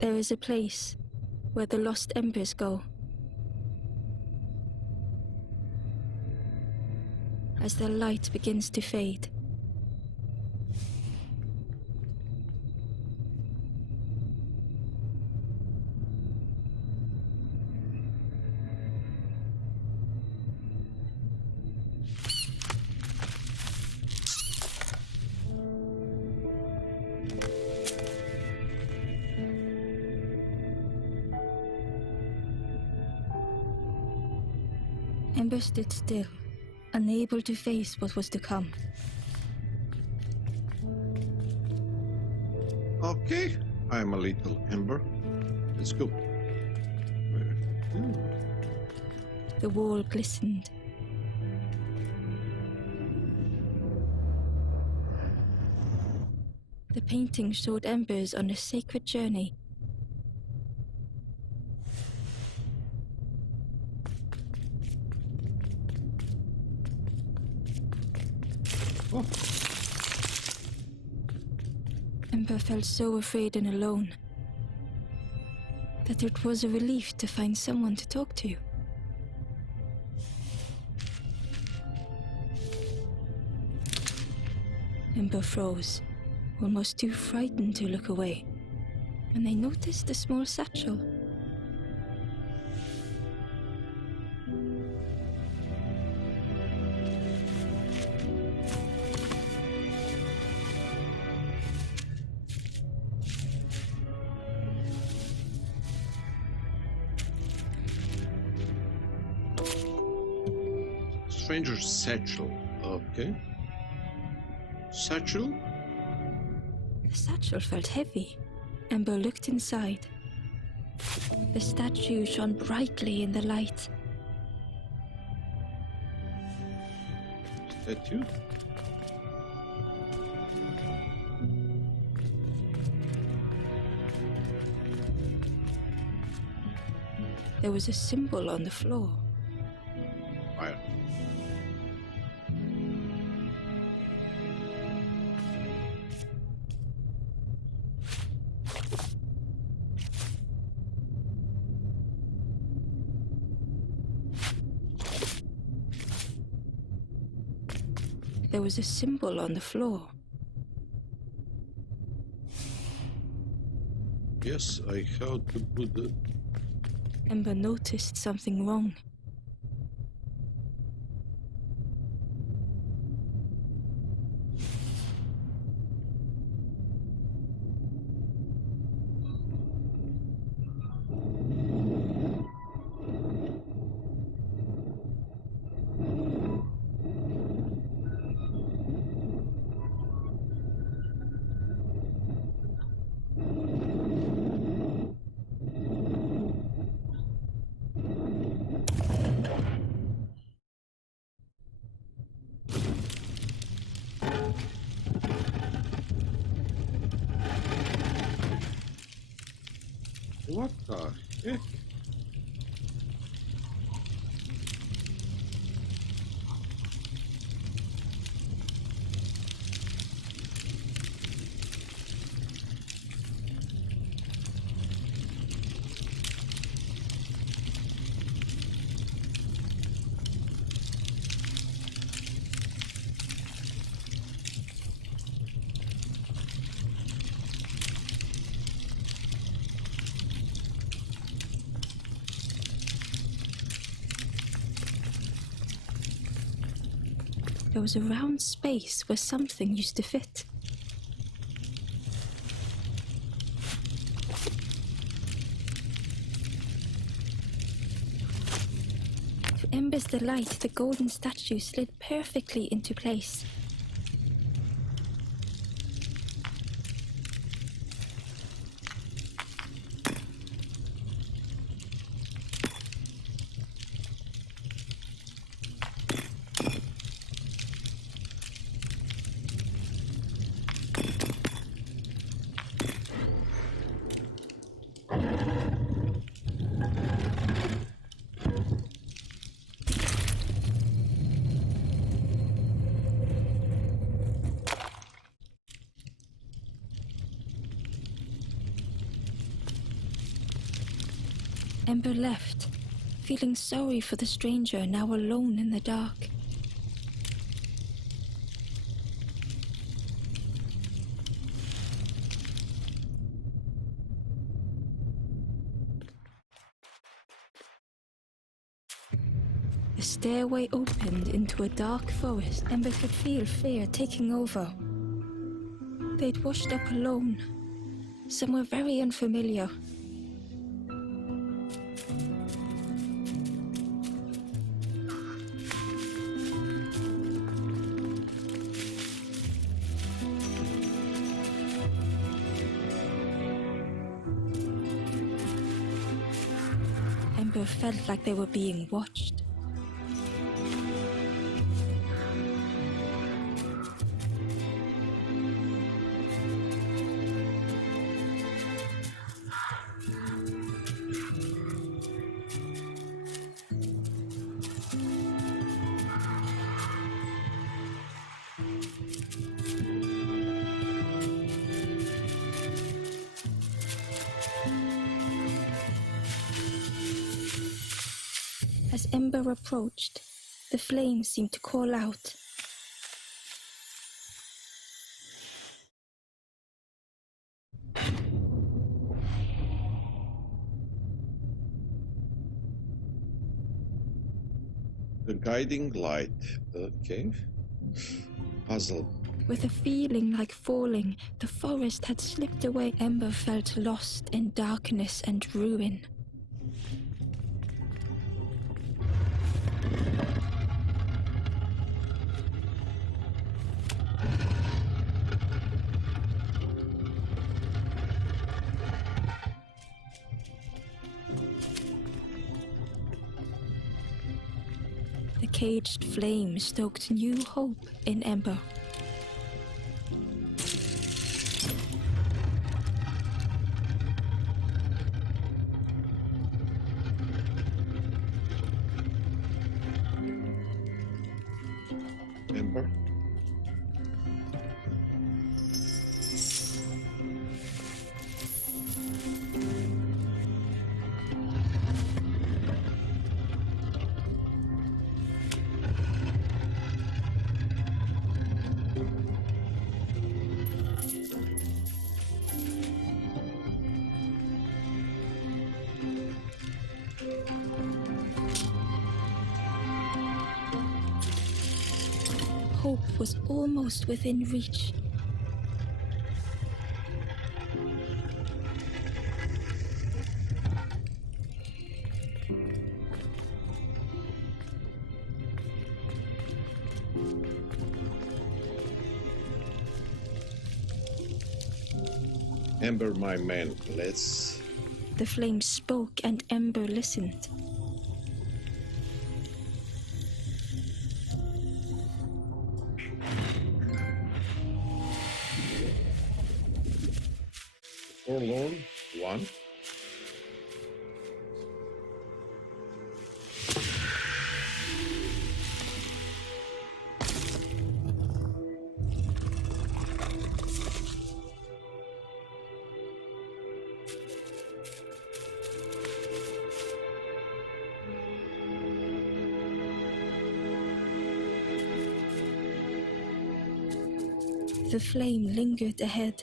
There is a place where the lost embers go. As their light begins to fade, Ember stood still, unable to face what was to come. Okay, I'm a little Ember. Let's go. The wall glistened. The painting showed embers on a sacred journey. Oh. Ember felt so afraid and alone that it was a relief to find someone to talk to. Ember froze, almost too frightened to look away, when they noticed a small satchel. Stranger's satchel. Okay. Satchel? The satchel felt heavy. Ember looked inside. The statue shone brightly in the light. Statue? There was a symbol on the floor. Fire. There was a symbol on the floor. Yes, I have to put the... Ember noticed something wrong. What the heck? There was a round space where something used to fit. To Ember's delight, the golden statue slid perfectly into place. Ember left, feeling sorry for the stranger now alone in the dark. The stairway opened into a dark forest. Ember could feel fear taking over. They'd washed up alone, somewhere very unfamiliar. Ember felt like they were being watched. As Ember approached, the flames seemed to call out. The guiding light. Okay. Puzzle. With a feeling like falling, the forest had slipped away. Ember felt lost in darkness and ruin. The caged flame stoked new hope in Ember. Ember. Hope was almost within reach. Ember, my man, let's... The flame spoke and Ember listened. Forlorn, one. The flame lingered ahead.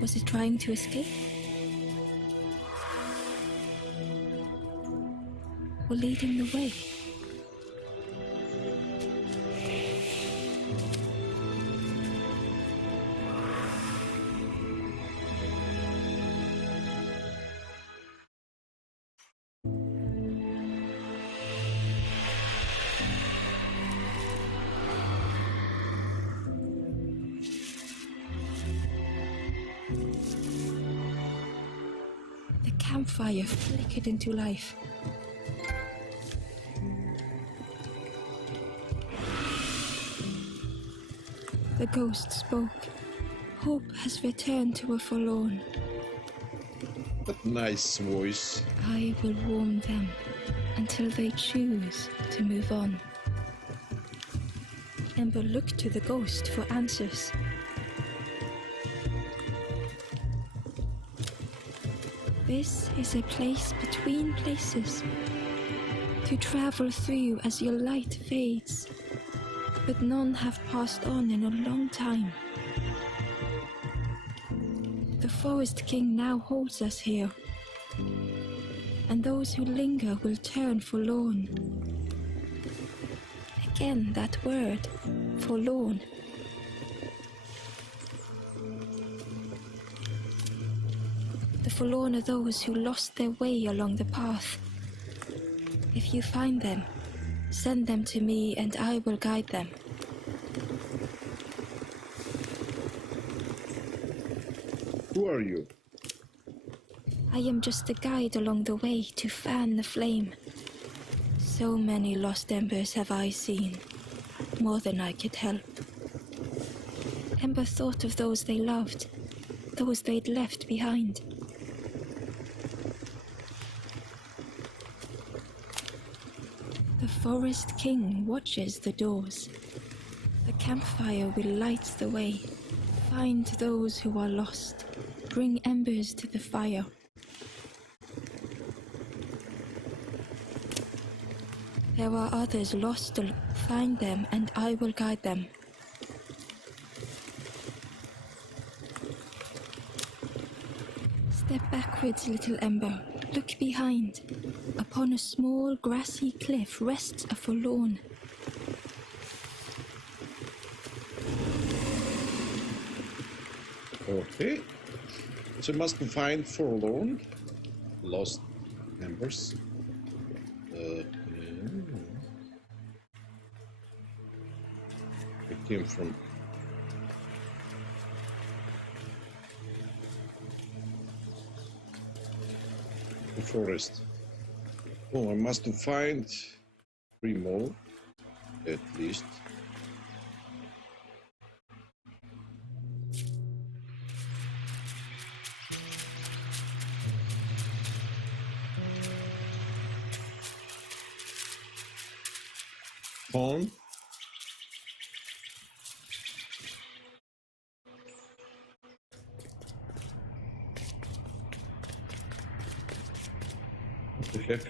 Was it trying to escape? Or leading the way? The campfire flickered into life. The ghost spoke. Hope has returned to a forlorn. What nice voice. I will warm them until they choose to move on. Ember looked to the ghost for answers. This is a place between places to travel through as your light fades, but none have passed on in a long time. The Forest King now holds us here, and those who linger will turn forlorn. Again, that word, forlorn. The forlorn are those who lost their way along the path. If you find them, send them to me and I will guide them. Who are you? I am just a guide along the way to fan the flame. So many lost embers have I seen, more than I could help. Ember thought of those they loved, those they'd left behind. The Forest King watches the doors. The campfire will light the way. Find those who are lost. Bring embers to the fire. There are others lost. Find them and I will guide them. Step backwards, little Ember. Look behind. Upon a small grassy cliff rests a forlorn. Okay. So must find forlorn, lost embers. It came from the forest. Oh, I must find 3 more, at least. Pond. What the heck?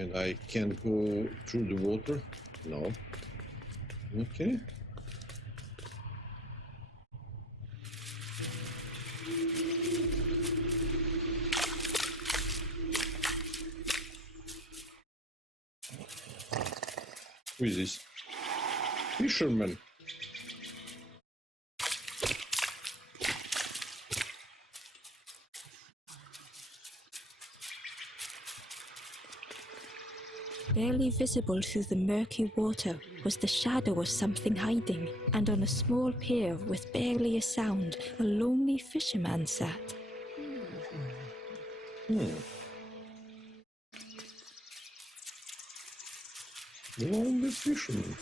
And I can't go through the water? No. Okay. Who is this? Fisherman. Barely visible through the murky water was the shadow of something hiding, and on a small pier with barely a sound, a lonely fisherman sat. Lonely fisherman.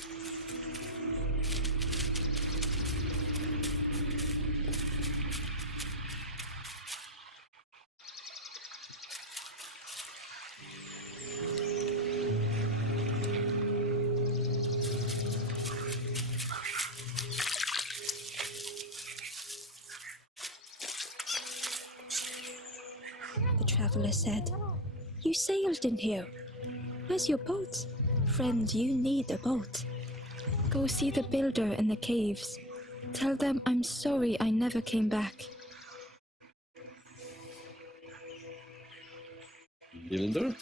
The traveler said, "You sailed in here. Where's your boat? Friend, you need a boat. Go see the builder in the caves. Tell them I'm sorry I never came back." Builder?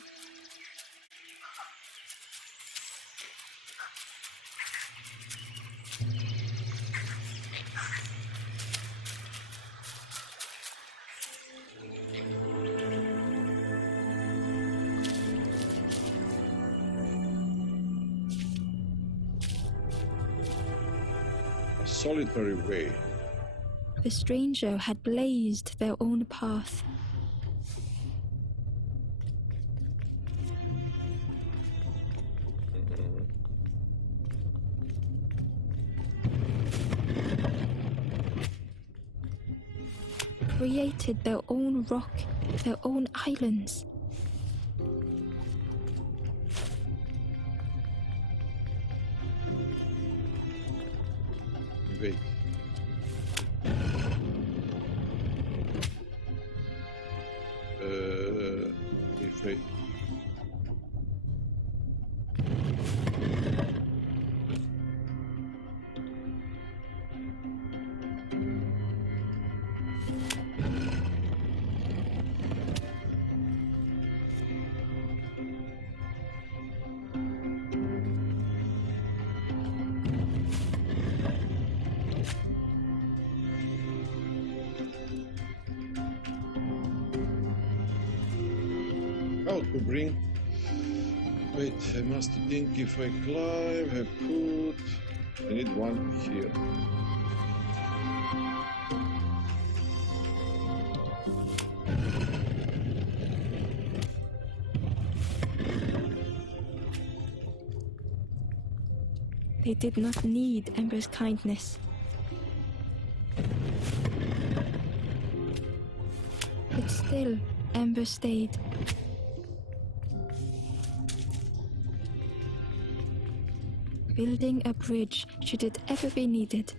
A solitary way. The stranger had blazed their own path. created their own rock, their own islands. Wait. If I... How to bring... Wait, I must think if I climb, I put... I need one here. They did not need Ember's kindness. But still, Ember stayed. Building a bridge should it ever be needed.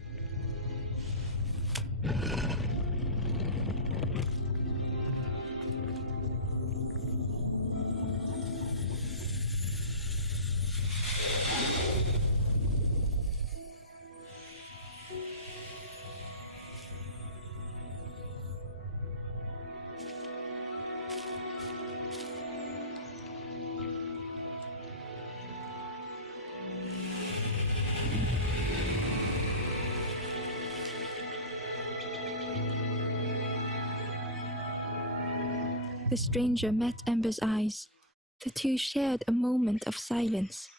The stranger met Ember's eyes. The two shared a moment of silence.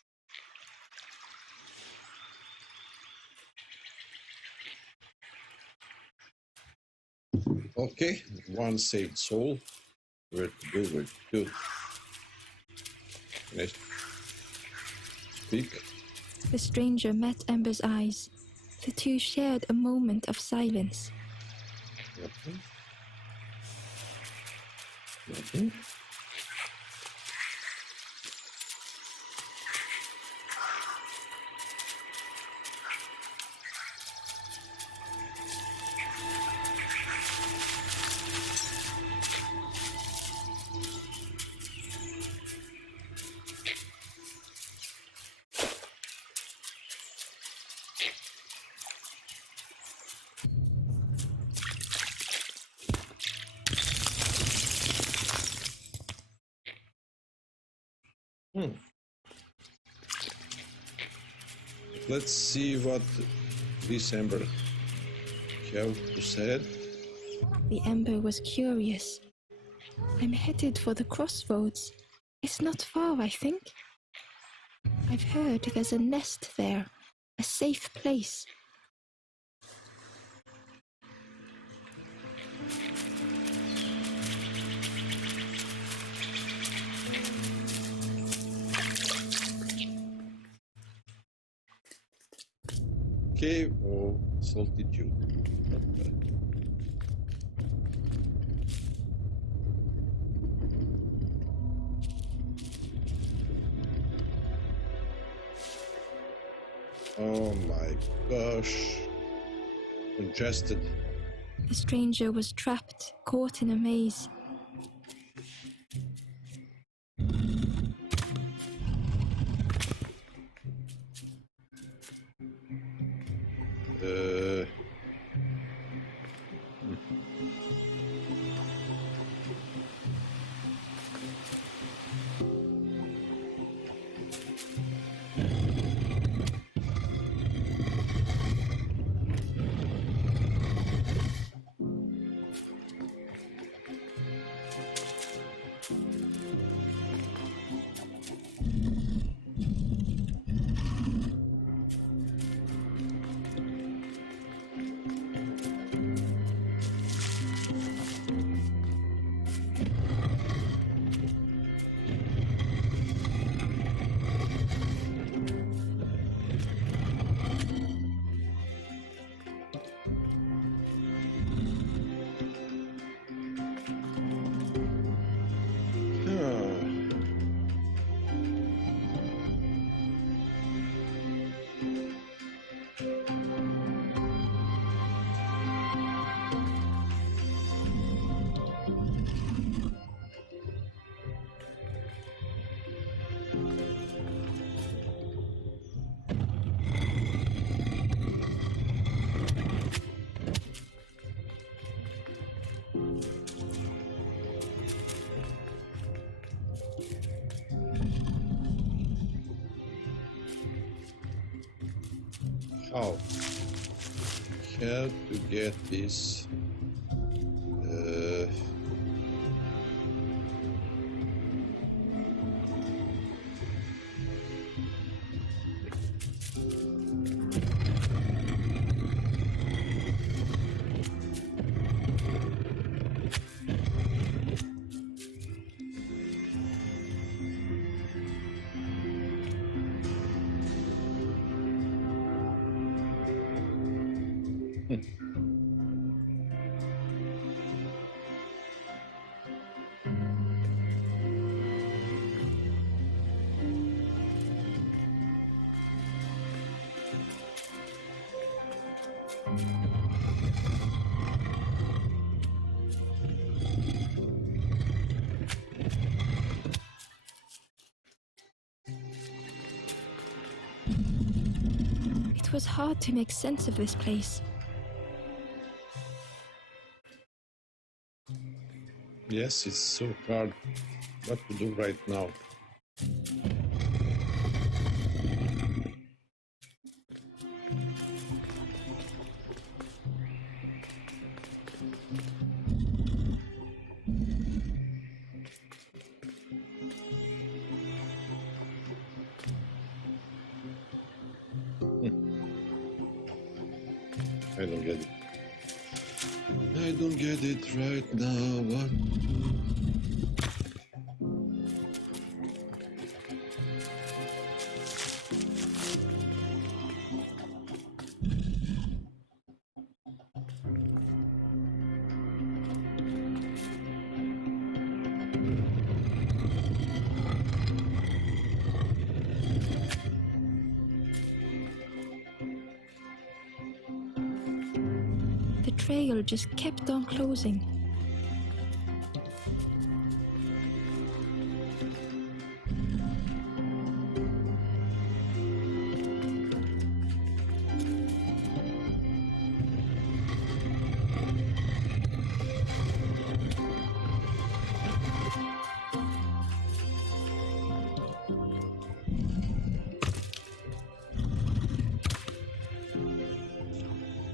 Okay, one saved soul. Where to go, where to go? Can I speak? The stranger met Ember's eyes. The two shared a moment of silence. Nothing. Nothing. Let's see what this Ember have to say. The Ember was curious. I'm headed for the crossroads. It's not far, I think. I've heard there's a nest there, a safe place. Cave of Solitude. Not bad. Oh my gosh. Congested. The stranger was trapped, caught in a maze. Oh. Have to get this. It was hard to make sense of this place. Yes, it's so hard. What to do right now? I don't get it. I don't get it right now. What? The trail just kept on closing.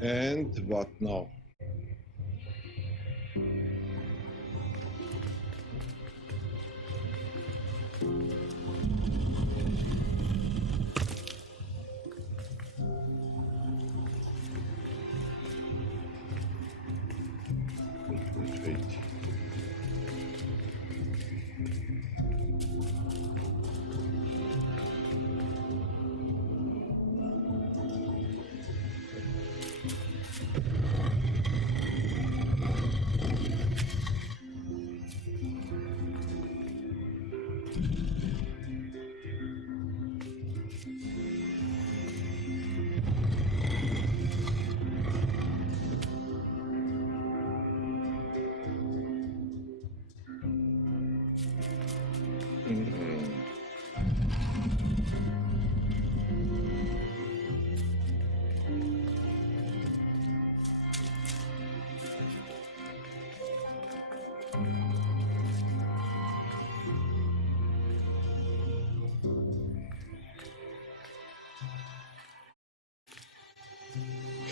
And what now? Wait.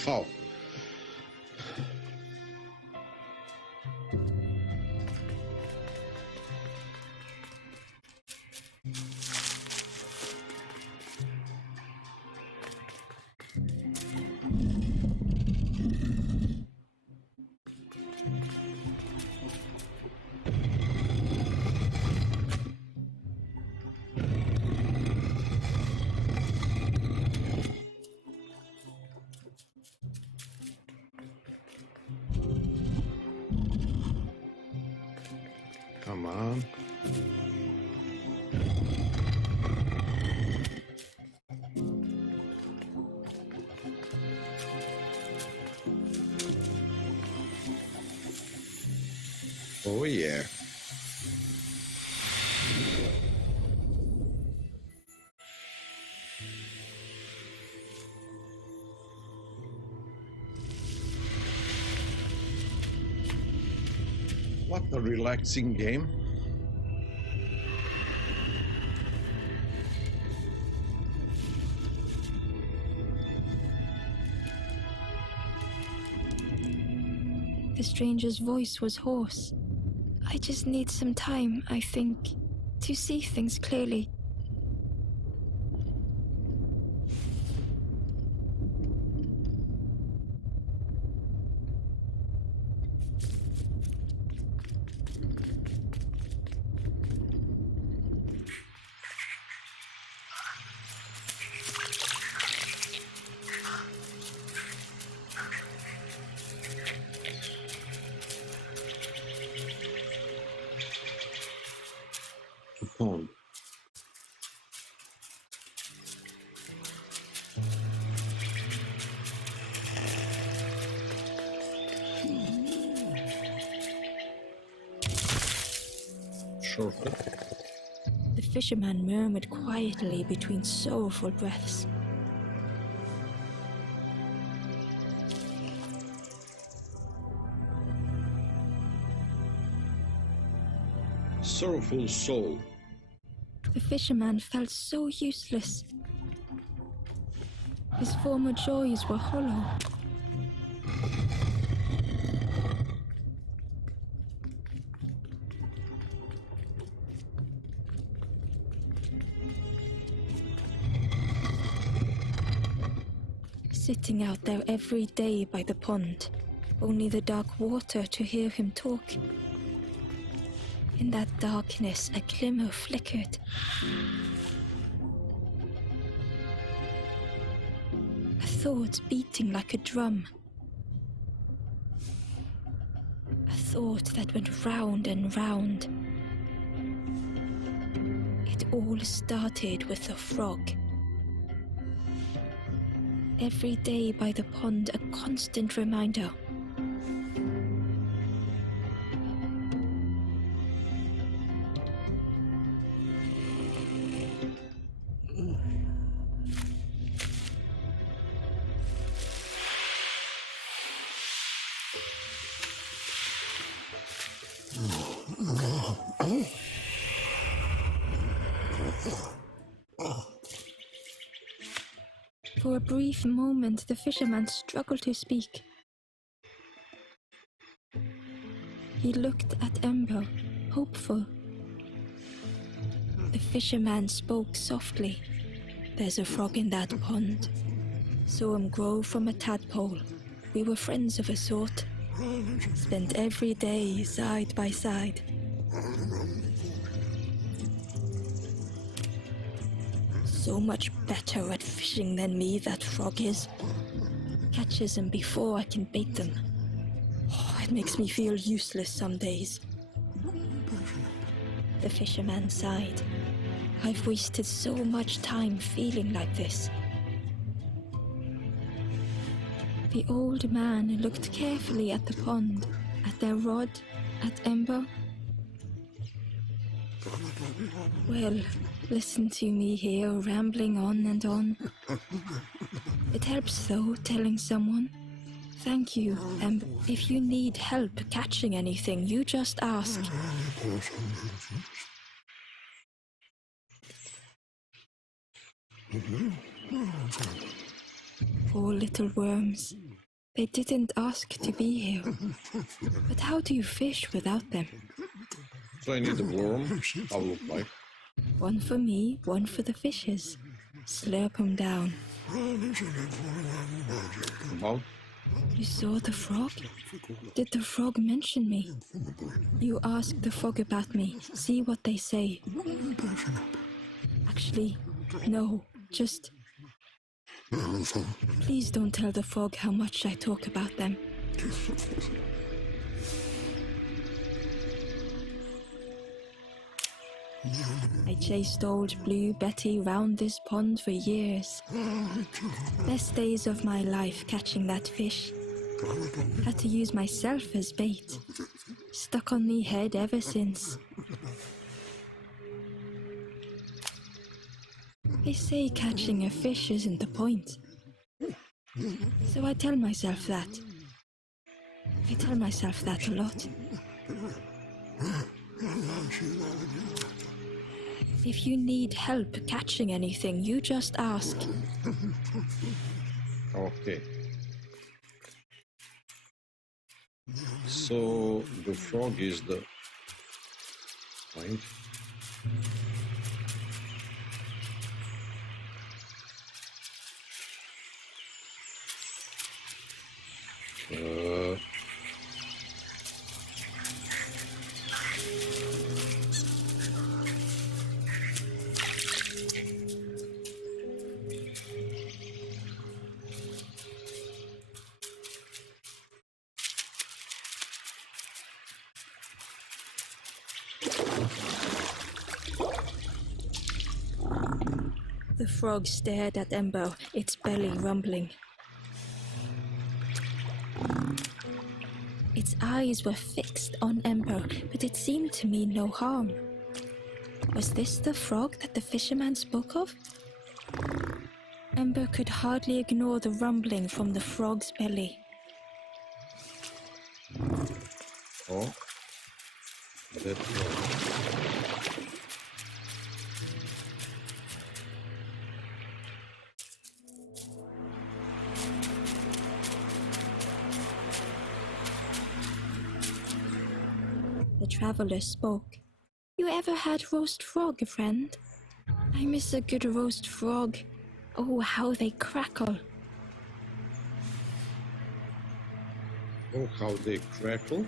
How? Come on. Oh yeah. What a relaxing game. The stranger's voice was hoarse. I just need some time, I think, to see things clearly. The pond. Shortcut. The fisherman murmured quietly between sorrowful breaths. Sorrowful soul. The fisherman felt so useless. His former joys were hollow. Sitting out there every day by the pond, only the dark water to hear him talk. In that darkness, a glimmer flickered. A thought beating like a drum. A thought that went round and round. It all started with a frog. Every day by the pond, a constant reminder. For a brief moment, the fisherman struggled to speak. He looked at Ember, hopeful. The fisherman spoke softly. There's a frog in that pond. Saw him grow from a tadpole. We were friends of a sort. Spent every day side by side. So much better at fishing than me, that frog is. Catches them before I can bait them. Oh, it makes me feel useless some days. The fisherman sighed. I've wasted so much time feeling like this. The old man looked carefully at the pond, at their rod, at Ember. Well, listen to me here, rambling on and on. It helps, though, telling someone. Thank you, and if you need help catching anything, you just ask. Poor little worms. They didn't ask to be here. But how do you fish without them? So I need a worm. I'll look like. One for me, one for the fishes. Slurp 'em down. About? You saw the frog? Did the frog mention me? You ask the frog about me. See what they say. Actually, no. Just... Please don't tell the frog how much I talk about them. I chased old Blue Betty round this pond for years. Best days of my life catching that fish. Had to use myself as bait. Stuck on me head ever since. They say catching a fish isn't the point. So I tell myself that. I tell myself that a lot. If you need help catching anything, you just ask. Okay. So the frog is the point. The frog stared at Ember, its belly rumbling. Its eyes were fixed on Ember, but it seemed to mean no harm. Was this the frog that the fisherman spoke of? Ember could hardly ignore the rumbling from the frog's belly. Oh, that frog. The traveler spoke. You ever had roast frog, friend? I miss a good roast frog. Oh, how they crackle. Oh, how they crackle.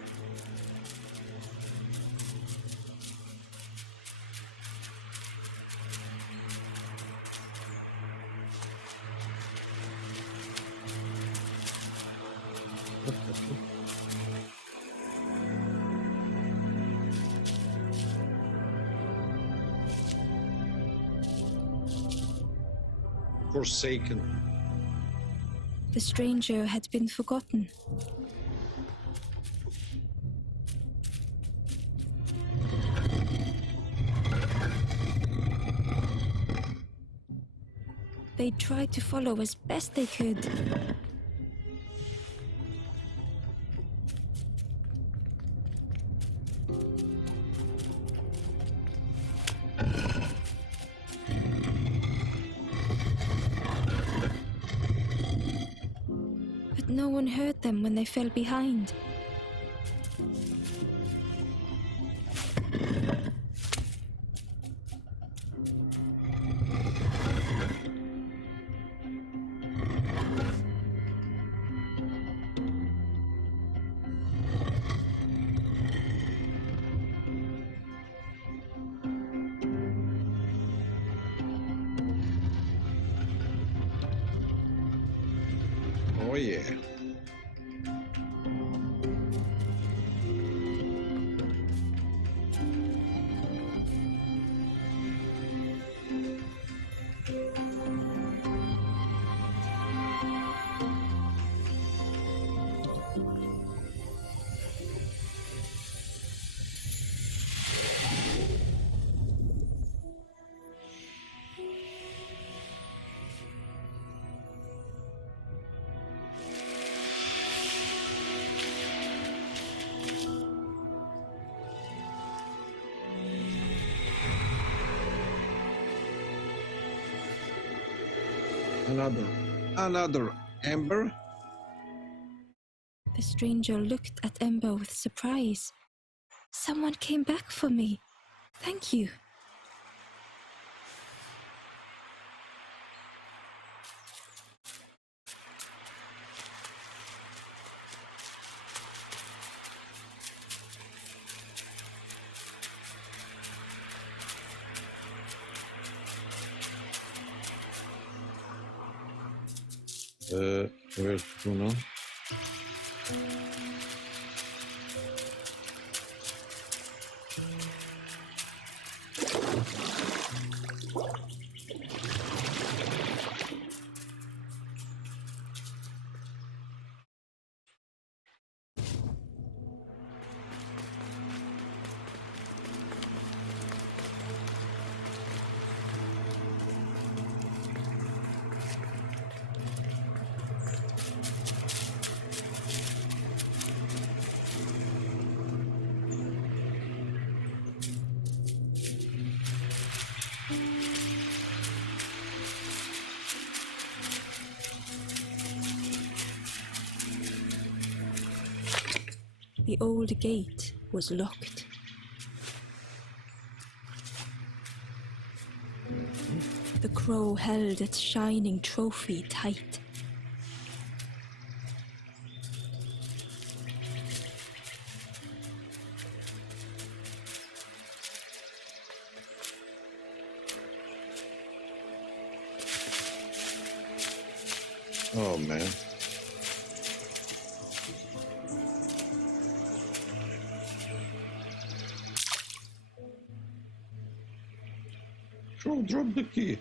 Forsaken. The stranger had been forgotten. They tried to follow as best they could. But no one heard them when they fell behind. Oh yeah. Another ember. The stranger looked at Ember with surprise. Someone came back for me. Thank you. Where to go now? The old gate was locked. The crow held its shining trophy tight. Oh man. Crow, drop the key.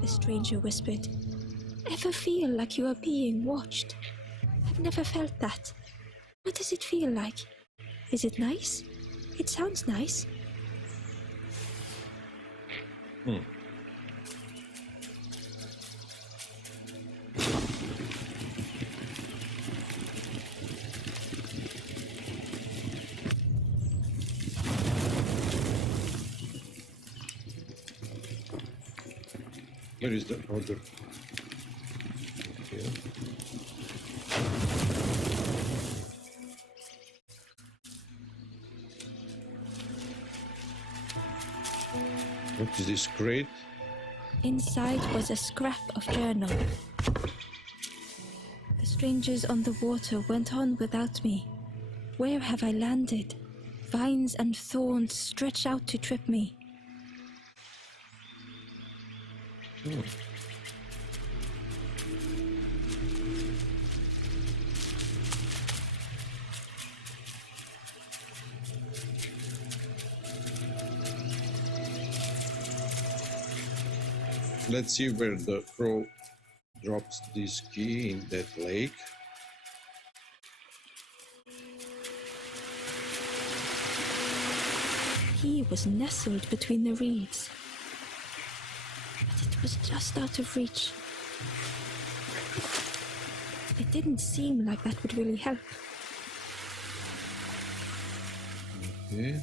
The stranger whispered, "Ever feel like you are being watched? I've never felt that. What does it feel like? Is it nice? It sounds nice." Where is the other? Okay. What is this crate? Inside was a scrap of journal. The strangers on the water went on without me. Where have I landed? Vines and thorns stretch out to trip me. Oh. Let's see where the crow drops this key in that lake. He was nestled between the reeds, but it was just out of reach. It didn't seem like that would really help. Okay.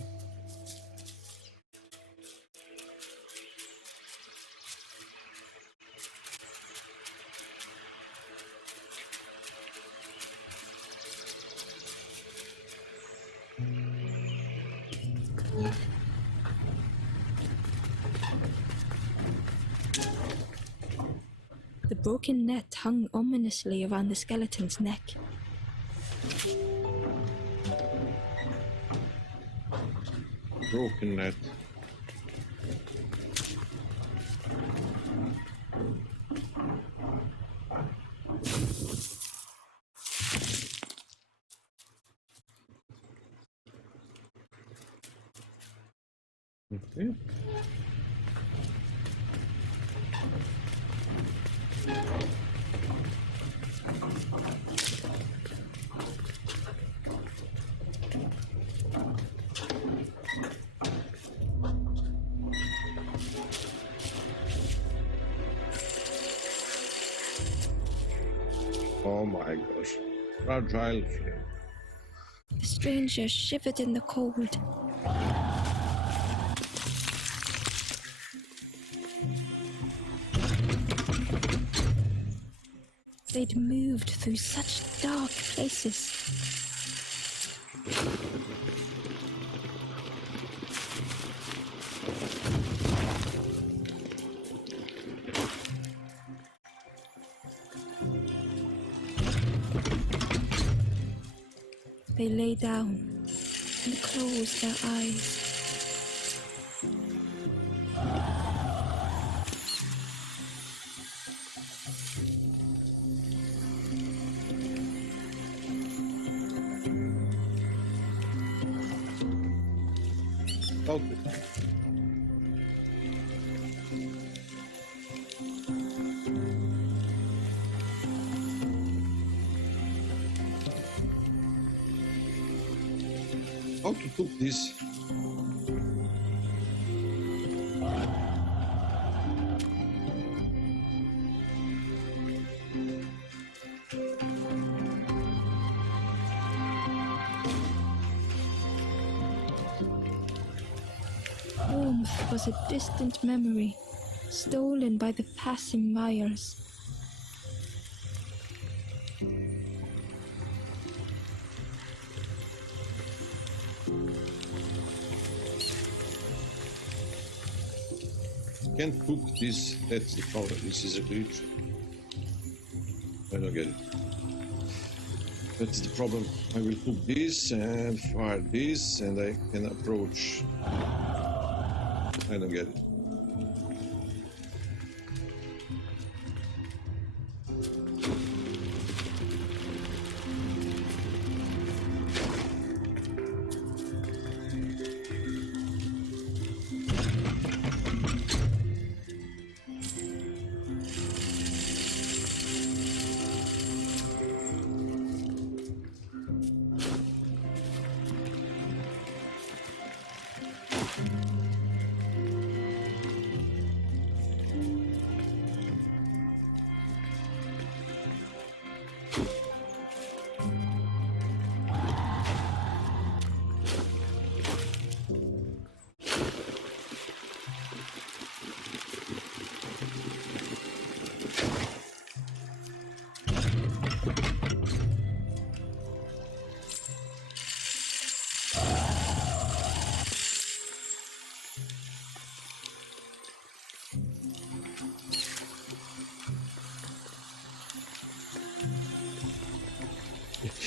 The broken net hung ominously around the skeleton's neck. Broken net. Okay. Oh my gosh. Fragile flame. The stranger shivered in the cold. They'd moved through such dark places. They lay down and closed their eyes. Okay. How to cook this? was a distant memory, stolen by the passing Myers. Can't cook this, that's the problem. This is a glitch. I don't get it. That's the problem. I will cook this and fire this and I can approach. I don't get it.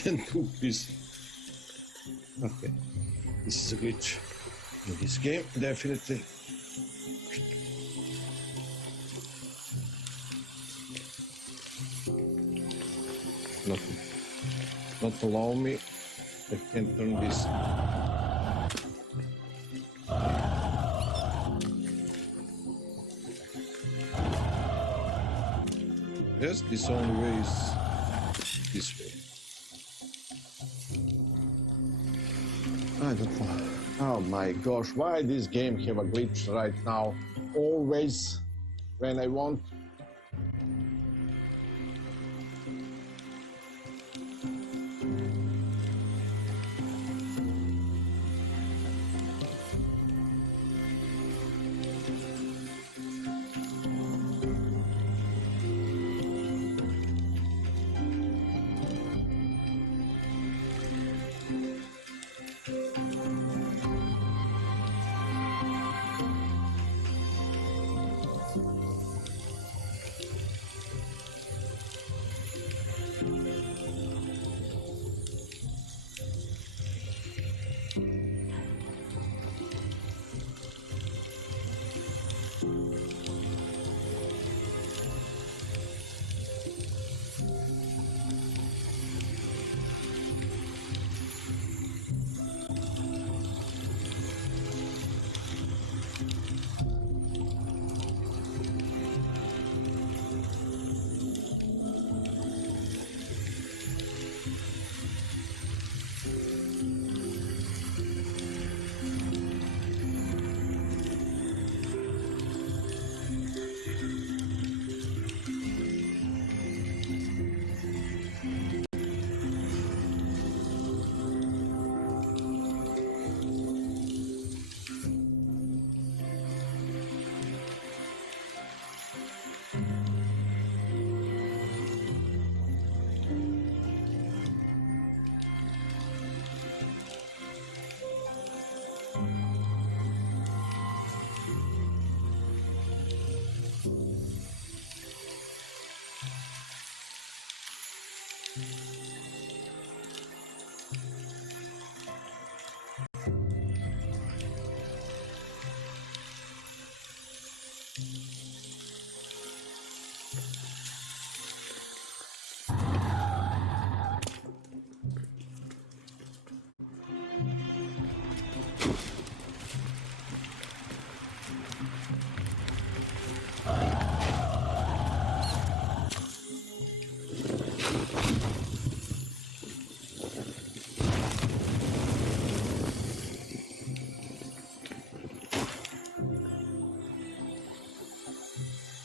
Can cook this. Okay, this is a glitch in this game, definitely. Not allow me. I can turn this. Yes, this only way is this way. I don't know. Oh my gosh, why this game have a glitch right now? Always when I want.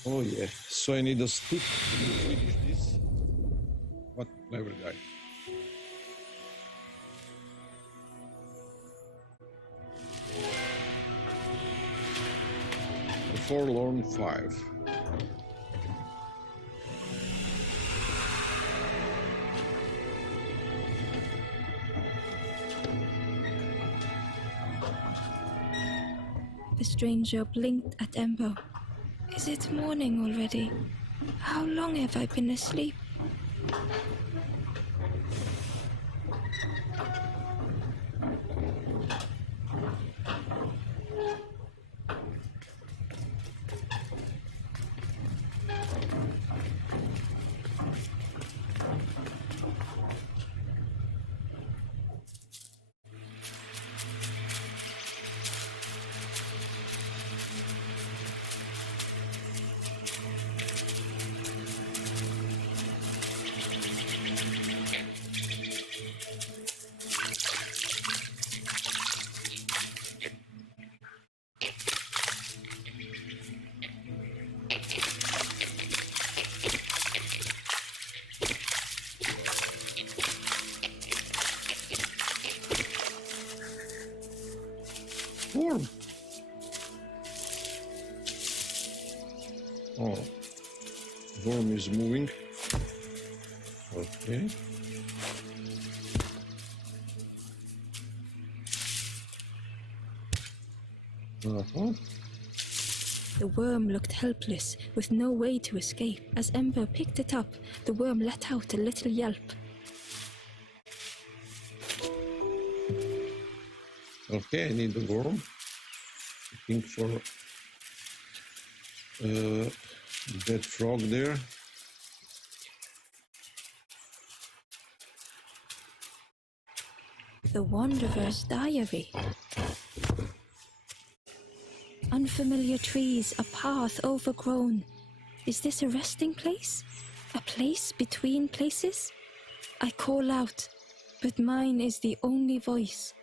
Oh yeah, so I need a stick to finish this. What clever guy. Forlorn 5. The stranger blinked at Ember. Is it morning already? How long have I been asleep? Worm. Oh, worm is moving. Okay. The worm looked helpless, with no way to escape. As Ember picked it up, the worm let out a little yelp. Okay, I need the worm. Looking for that frog there. The Wanderer's Diary. Unfamiliar trees, a path overgrown. Is this a resting place? A place between places? I call out, but mine is the only voice.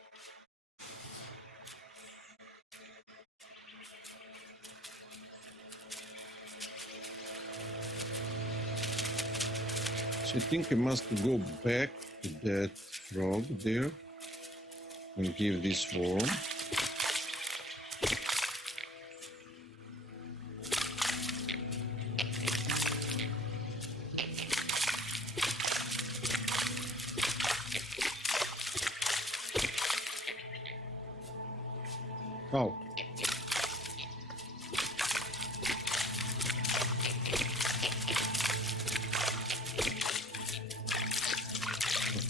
So I think I must go back to that frog there and give this worm. Oh.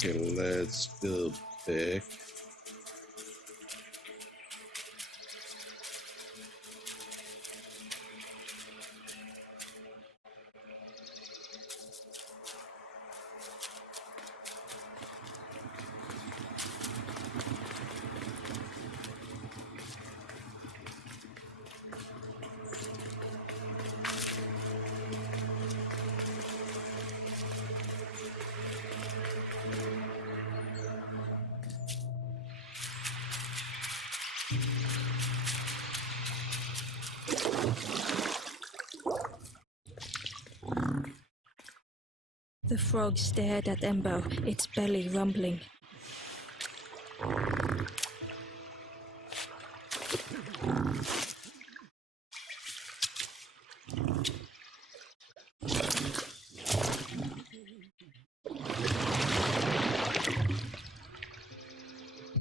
Okay, let's go back. The frog stared at Ember, its belly rumbling.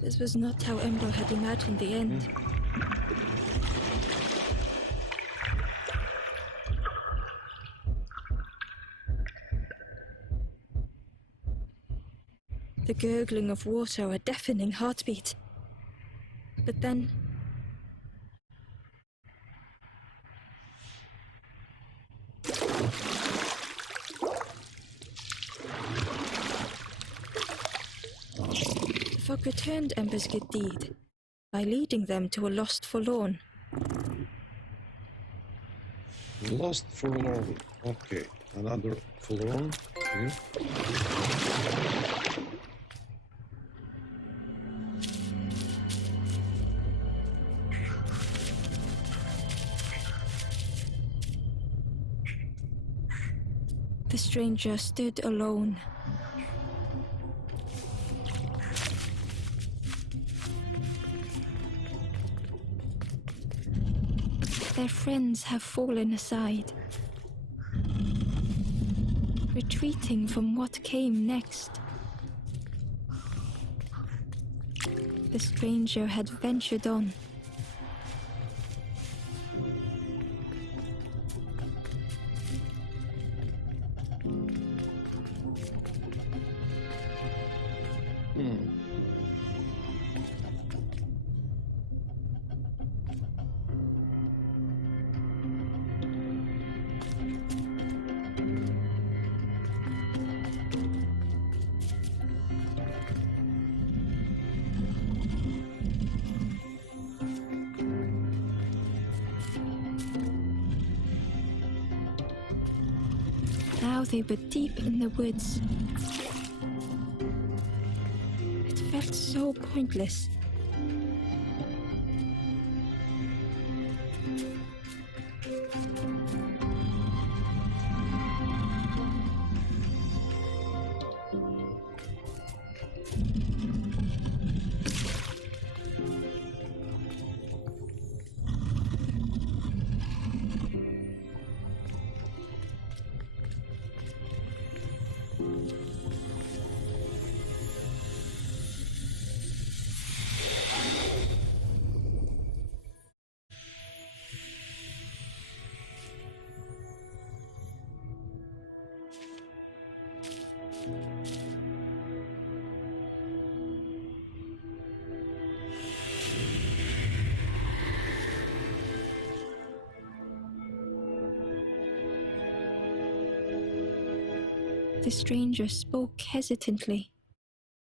This was not how Ember had imagined the end. The gurgling of water, a deafening heartbeat. But then... the frog returned Ember's good deed by leading them to a lost forlorn. Lost forlorn. Okay, another forlorn here. The stranger stood alone. Their friends have fallen aside, retreating from what came next. The stranger had ventured on. Now they were deep in the woods. It felt so pointless. The stranger spoke hesitantly.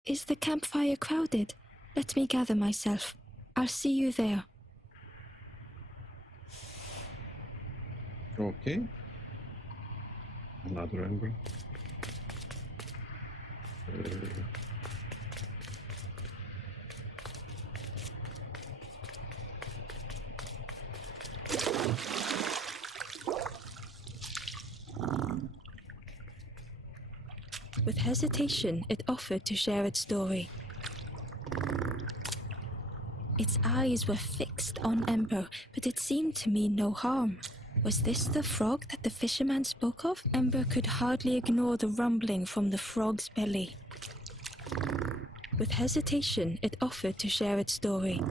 "Is the campfire crowded? Let me gather myself. I'll see you there." Okay. Another ember. With hesitation, it offered to share its story. Its eyes were fixed on Ember, but it seemed to mean no harm. Was this the frog that the fisherman spoke of? Ember could hardly ignore the rumbling from the frog's belly. With hesitation, it offered to share its story.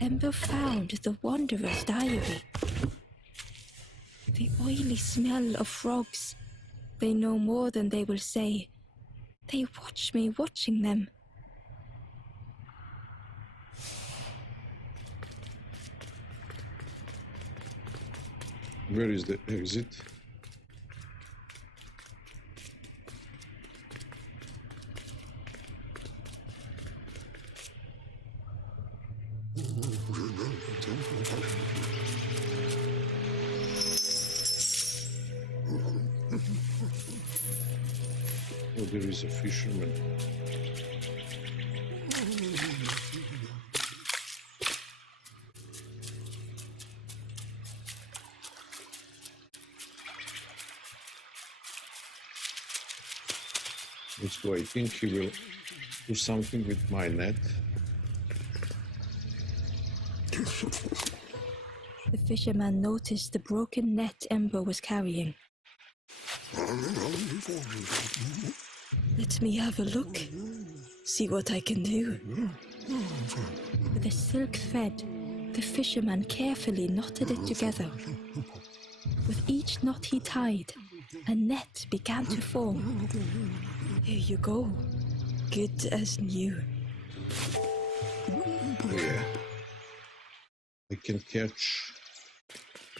Ember found the Wanderer's diary. The oily smell of frogs. They know more than they will say. They watch me watching them. Where is the exit? Oh, there is a fisherman. Let's go. I think he will do something with my net. The fisherman noticed the broken net Ember was carrying. "Let me have a look. See what I can do." With a silk thread, the fisherman carefully knotted it together. With each knot he tied, a net began to form. "Here you go. Good as new." Oh, yeah. I can catch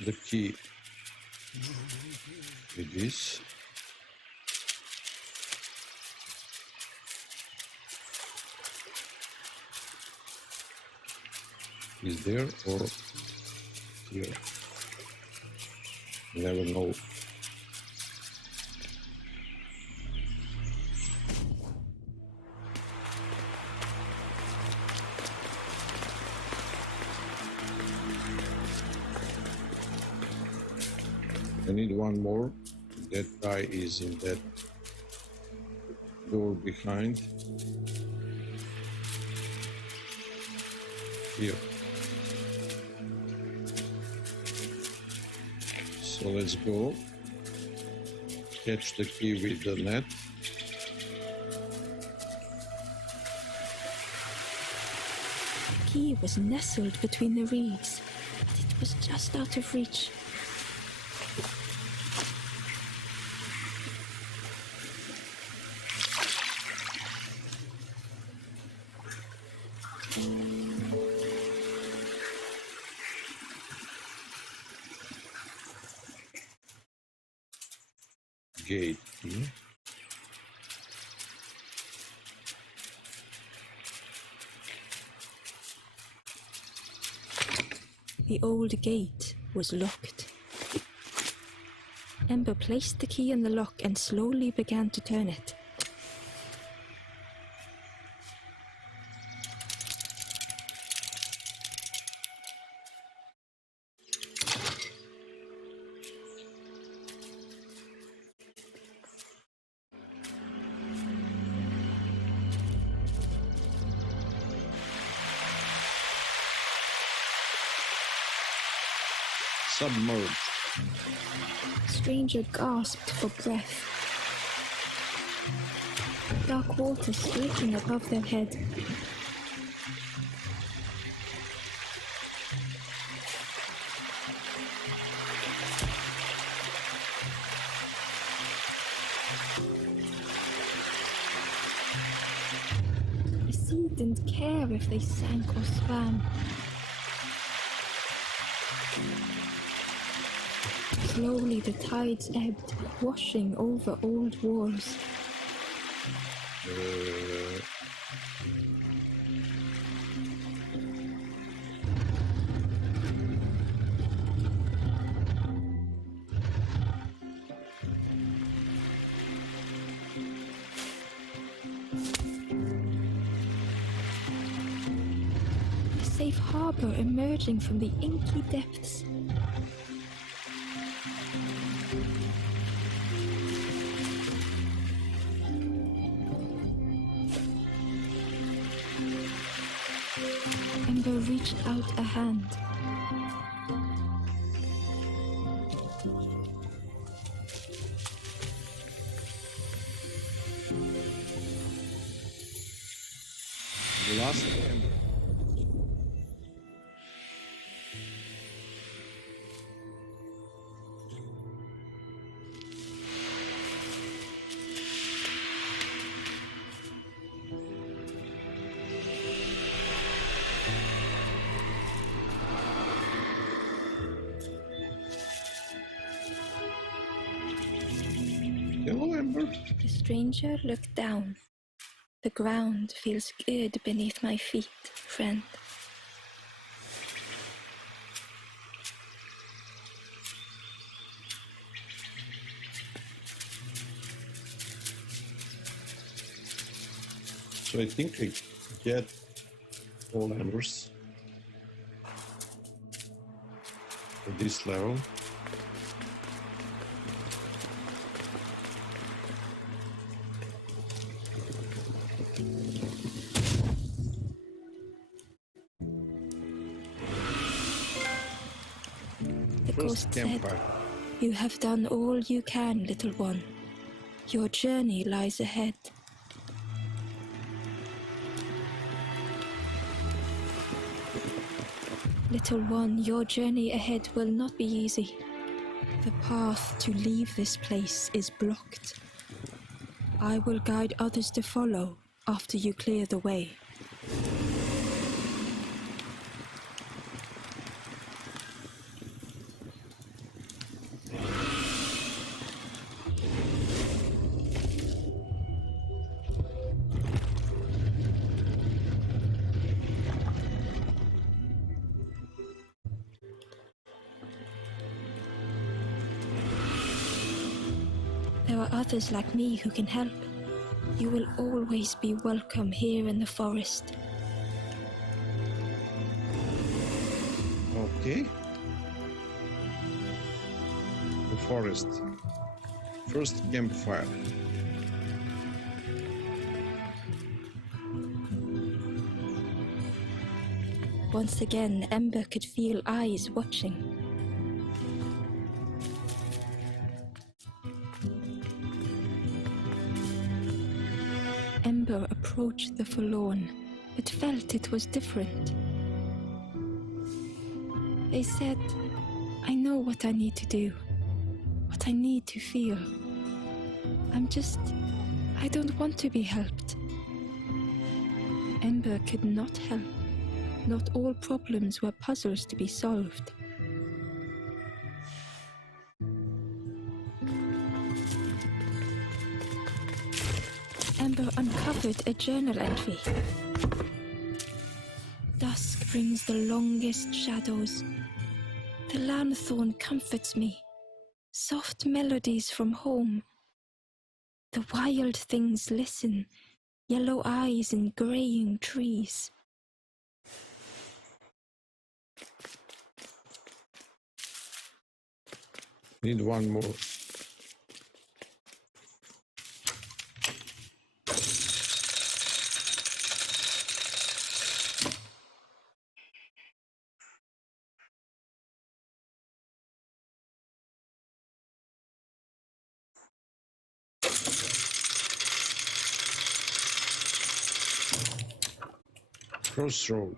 the key with this. Is there or here? Never know. need one more. That guy is in that door behind. Here. So let's go. Catch the key with the net. The key was nestled between the reeds, but it was just out of reach. Gate key. The old gate was locked. Ember placed the key in the lock and slowly began to turn it. Submerged. The stranger gasped for breath. Dark water streaking above their head. The sea didn't care if they sank or swam. Slowly the tides ebbed, washing over old walls. A safe harbor emerging from the inky depths. Ember reached out a hand. Last Campfire. Hello, Ember. The stranger looked down. The ground feels good beneath my feet, friend. So I think I get all embers for this level. The First ghost said, campfire. "You have done all you can, little one. Your journey lies ahead." Little one, your journey ahead will not be easy. The path to leave this place is blocked. I will guide others to follow after you clear the way. There are others like me who can help. You will always be welcome here in the forest. Okay. The forest. First campfire. Once again, Ember could feel eyes watching. Ember approached the forlorn, but felt it was different. They said, I know what I need to do, what I need to feel. I don't want to be helped. Ember could not help. Not all problems were puzzles to be solved. Ember uncovered a journal entry. Dusk brings the longest shadows. The lanthorn comforts me. Soft melodies from home. The wild things listen. Yellow eyes in graying trees. Need one more. Crossroad.